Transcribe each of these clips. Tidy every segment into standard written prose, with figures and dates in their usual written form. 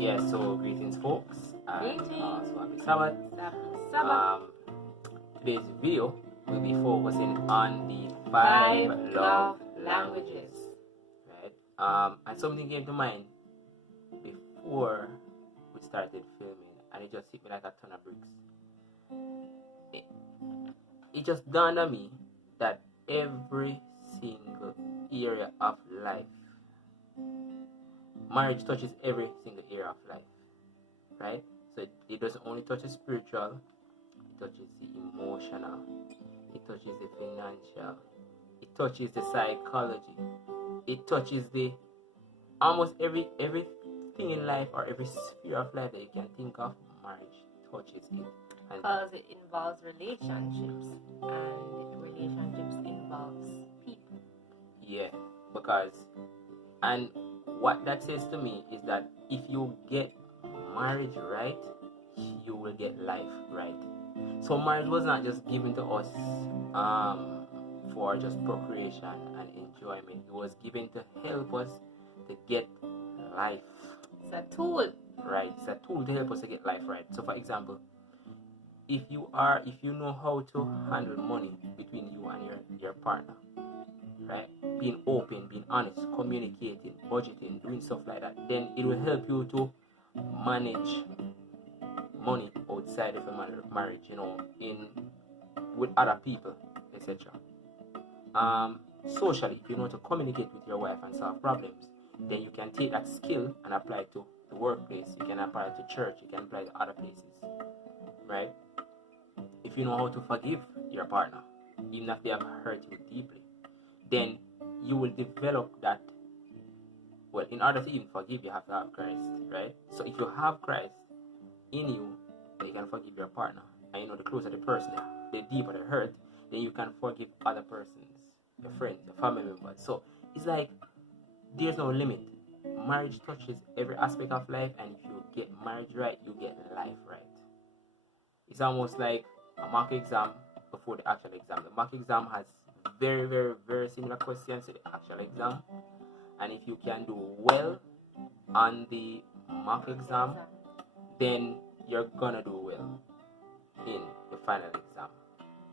Yeah, so greetings, folks. Greetings. So happy Sabbath. Happy Sabbath. Today's video will be focusing on the Five five love languages. languages. Right? And something came to mind before we started filming, and it just hit me like a ton of bricks. It just dawned on me that every single area of life, marriage touches every single area of life, right? So it doesn't only touch the spiritual, it touches the emotional, it touches the financial, it touches the psychology, it touches the almost everything in life, or every sphere of life that you can think of. Marriage touches it. Because it involves relationships, and relationships involves people. Yeah, because, and what that says to me is that if you get marriage right, you will get life right. So marriage was not just given to us for just procreation and enjoyment. It was given to help us to get life. It's a tool. Right. It's a tool to help us to get life right. So for example, if you know how to handle money between you and your partner, right? Being open, being honest, communicating, budgeting, doing stuff like that, then it will help you to manage money outside of a marriage, with other people, etc. Socially, if you know how to communicate with your wife and solve problems, then you can take that skill and apply it to the workplace. You can apply it to church. You can apply it to other places, right? If you know how to forgive your partner, even if they have hurt you deeply, then you will develop that. Well, in order to even forgive, you have to have Christ, right? So if you have Christ in you, then you can forgive your partner. And the closer the person, the deeper the hurt, then you can forgive other persons, your friends, your family members. So it's like there's no limit. Marriage touches every aspect of life, and if you get marriage right, you get life right. It's almost like a mock exam before the actual exam. The mock exam has very, very, very similar questions to the actual exam, and if you can do well on the mock exam, then you're gonna do well in the final exam,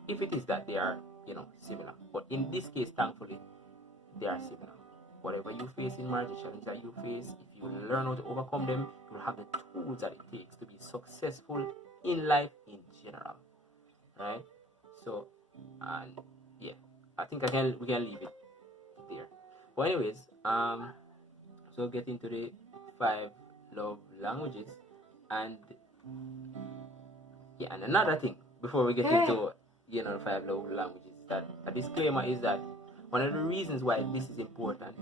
if it is that they are similar. But in this case, thankfully, they are similar. Whatever you face in marriage, the challenges that you face, if you learn how to overcome them, you will have the tools that it takes to be successful in life in general, right? So, and yeah, I think we can leave it there. But anyways, so get into the 5 love languages, and yeah, and another thing before we get into the 5 love languages, that a disclaimer is that one of the reasons why this is important,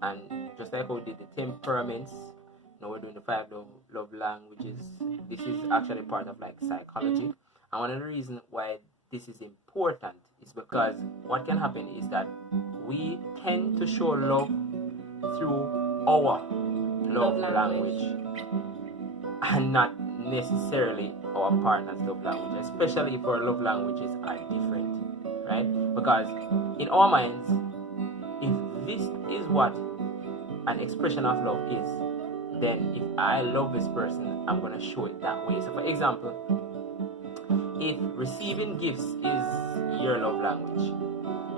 and just like how we did the temperaments, now we're doing the 5 love languages. This is actually part of like psychology, and one of the reasons why this is important is because what can happen is that we tend to show love through our love language, and not necessarily our partner's love language, especially if our love languages are different, right? Because in our minds, if this is what an expression of love is, then if I love this person, I'm going to show it that way. So for example, if receiving gifts is your love language,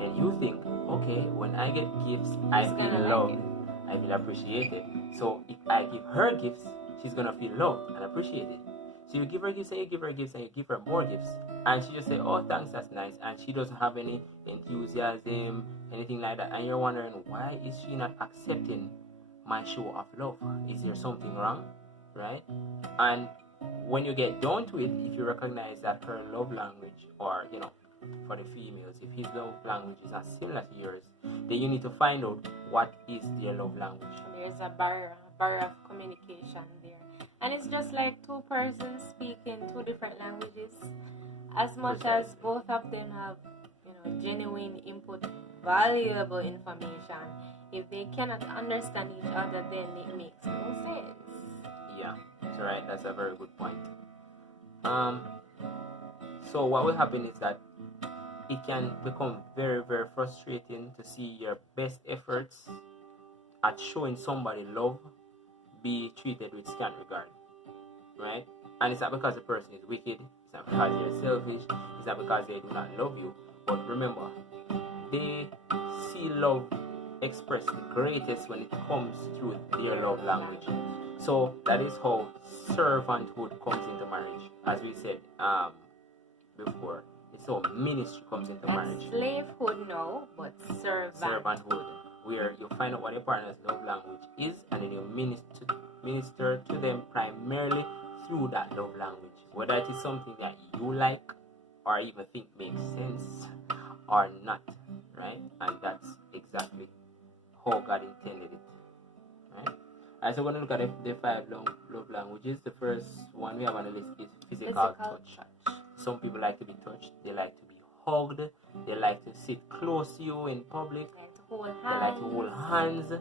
then you think, okay, when I get gifts, I feel loved, I feel appreciated. So if I give her gifts, she's going to feel loved and appreciated. So you give her gifts and you give her gifts and you give her more gifts, and she just say, oh thanks, that's nice, and she doesn't have any enthusiasm, anything like that, and you're wondering, why is she not accepting my show of love? Is there something wrong, right? And when you get down to it, if you recognize that her love language, or for the females, if his love languages are similar to yours, then you need to find out what is their love language. There's a barrier of communication there. And it's just like two persons speaking 2 different languages. As much as both of them have, genuine input, valuable information, if they cannot understand each other, then it makes no sense. Yeah, that's right. That's a very good point. So what will happen is that it can become very, very frustrating to see your best efforts at showing somebody love be treated with scant regard, right? And it's not because the person is wicked, it's not because they're selfish, it's not because they do not love you, but remember, they see love expressed the greatest when it comes through their love language. So that is how servanthood comes into marriage. As we said before, it's how ministry comes into marriage. Slavehood no, but servanthood. Where you find out what your partner's love language is, and then you minister to them primarily through that love language. Whether it is something that you like or even think makes sense or not, right? And that's exactly how God intended it, right? Alright, so we're going to look at the 5 love languages. The first one we have on the list is physical touch. Some people like to be touched, they like to be hugged, they like to sit close to you in public, they like to hold hands.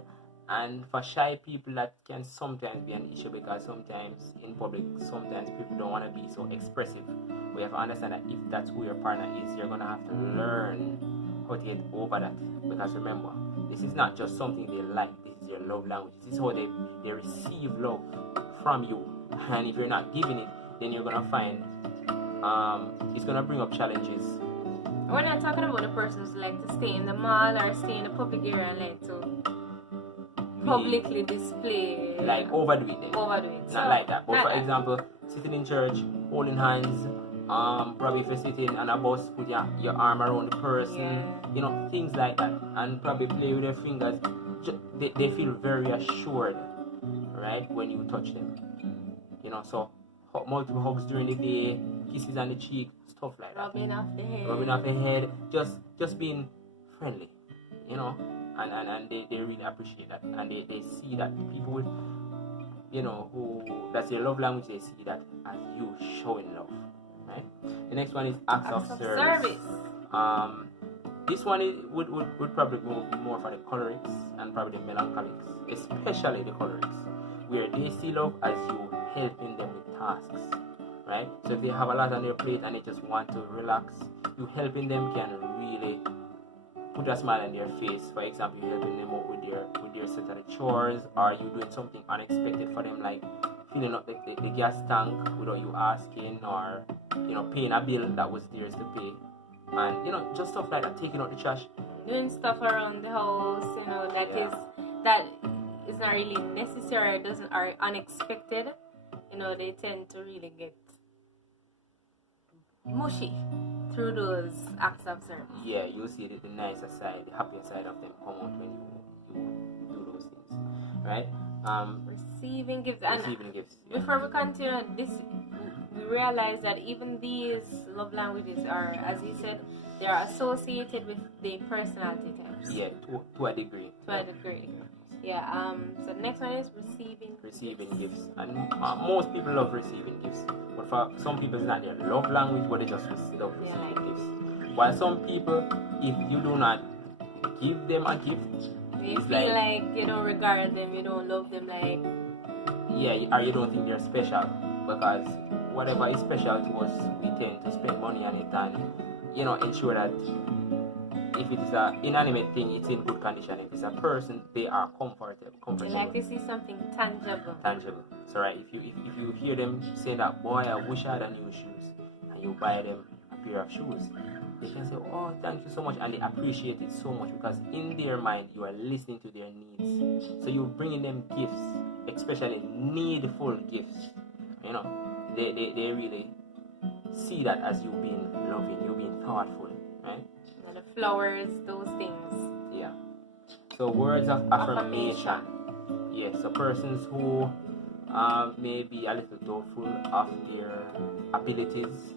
And for shy people, that can sometimes be an issue, because sometimes in public, sometimes people don't want to be so expressive. We have to understand that if that's who your partner is, you're going to have to learn how to get over that. Because remember, this is not just something they like, this is your love language. This is how they receive love from you. And if you're not giving it, then you're going to find it's going to bring up challenges. We're not talking about the persons who like to stay in the mall or stay in the public area and like to publicly display, like overdo it. Not so, like that. But for example, sitting in church, holding hands, probably if you're sitting on a bus, put your arm around the person, you know, things like that, and probably play with their fingers. They feel very assured, right, when you touch them. You know, so multiple hugs during the day, kisses on the cheek, stuff like that. Rubbing off the head, just being friendly, you know. And they really appreciate that, and they see that people with, you know, who that's their love language, they see that as you showing love, right? The next one is acts of service. This one would probably be more for the cholerics and probably the melancholics, especially the cholerics, where they see love as you helping them with tasks, right? So if they have a lot on their plate and they just want to relax, you helping them can really put a smile on their face. For example, you're helping them out with their set of the chores, or you doing something unexpected for them, like filling up the gas tank without you asking, or, you know, paying a bill that was theirs to pay, and, you know, just stuff like that, taking out the trash, doing stuff around the house, you know, that is not really necessary, are unexpected. You know, they tend to really get mushy through those acts of service. Yeah, you see the nicer side, the happier side of them come out when you do those things, right? Receiving gifts. Yeah. Before we continue, we realize that even these love languages are, as you said, they are associated with the personality types. Yeah, to a degree. Yeah. So the next one is receiving gifts, and most people love receiving gifts. But for some people, it's not their love language, but they just love receiving gifts. While some people, if you do not give them a gift, they feel like you don't regard them, you don't love them, like, or you don't think they're special, because whatever is special to us, we tend to spend money on it and, you know, ensure that if it is an inanimate thing, it's in good condition. If it's a person, they are comfortable. They like to see something tangible. So right, if you hear them say that, boy, I wish I had a new shoes, and you buy them a pair of shoes, they can say, oh, thank you so much, and they appreciate it so much, because in their mind you are listening to their needs. So you're bringing them gifts, especially needful gifts. You know, they really see that as you being loving, you being thoughtful, right? And the flowers, those things. Yeah. So words of affirmation. Yes, so persons who may be a little doubtful of their abilities,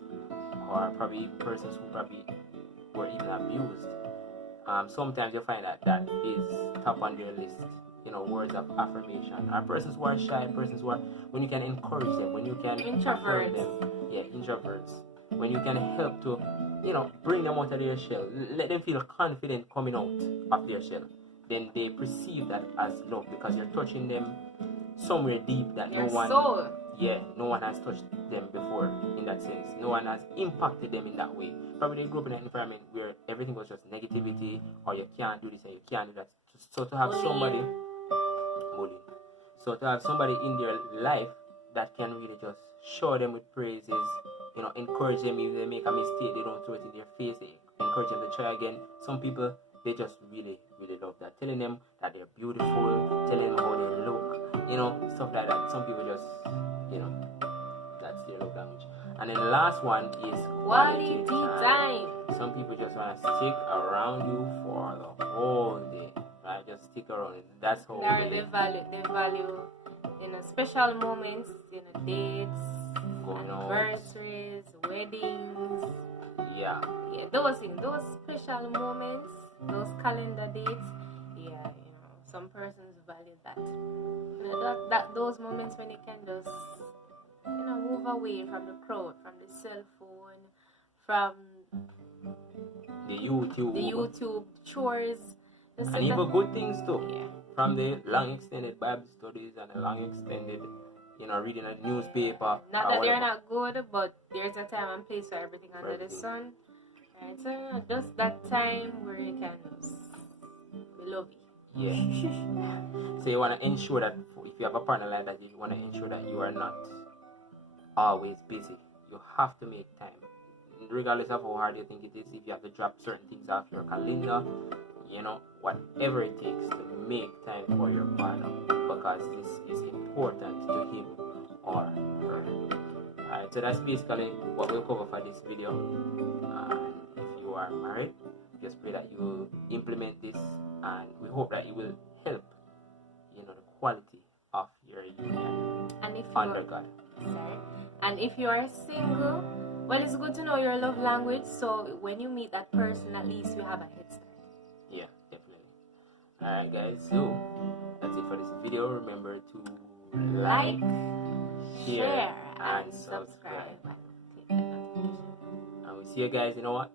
or probably persons who probably were even abused. Sometimes you find that is top on their list. You know, words of affirmation. Or persons who are shy, persons who are, when you can encourage them, when you can affirm them. Yeah, introverts. When you can help to, you know, bring them out of their shell, let them feel confident coming out of their shell, then they perceive that as love, because you're touching them somewhere deep that no one has touched them before in that sense. No one has impacted them in that way. Probably they grew up in an environment where everything was just negativity, or you can't do this and you can't do that. So to have somebody bullying. So to have somebody in their life that can really just show them with praises, you know, encourage them if they make a mistake, they don't throw it in their face, they encourage them to try again. Some people, they just really, really love that. Telling them that they're beautiful, telling them how they look, you know, stuff like that. Some people just, you know, that's their love language. And then the last one is quality time. Some people just want to stick around you for the whole day. Right? Just stick around. That's how they value, you know, special moments, you know, dates, anniversaries, weddings. Yeah, those things, those special moments, those calendar dates. Yeah, you know, some persons value that. You know, that those moments when you can just, you know, move away from the crowd, from the cell phone, from the YouTube chores. And even good things too. Yeah. From the long extended Bible studies and the long extended, you know, reading a newspaper. Not that they're not good, but there's a time and place for everything under the sun. Right? So, you know, just that time where you can be lovey. Yeah. So you want to ensure that if you have a partner like that, you want to ensure that you are not always busy. You have to make time. Regardless of how hard you think it is, if you have to drop certain things off your calendar, you know, whatever it takes to make time for your partner, because this is important to him or her. Alright, so that's basically what we'll cover for this video. And if you are married, just pray that you will implement this, and we hope that it will help, you know, the quality of your union under God. Sorry. And if you are single, well, it's good to know your love language, so when you meet that person, at least you have a head start. Yeah, definitely. Alright guys, so that's it for this video. Remember to like, share and subscribe. And we'll see you guys, you know what,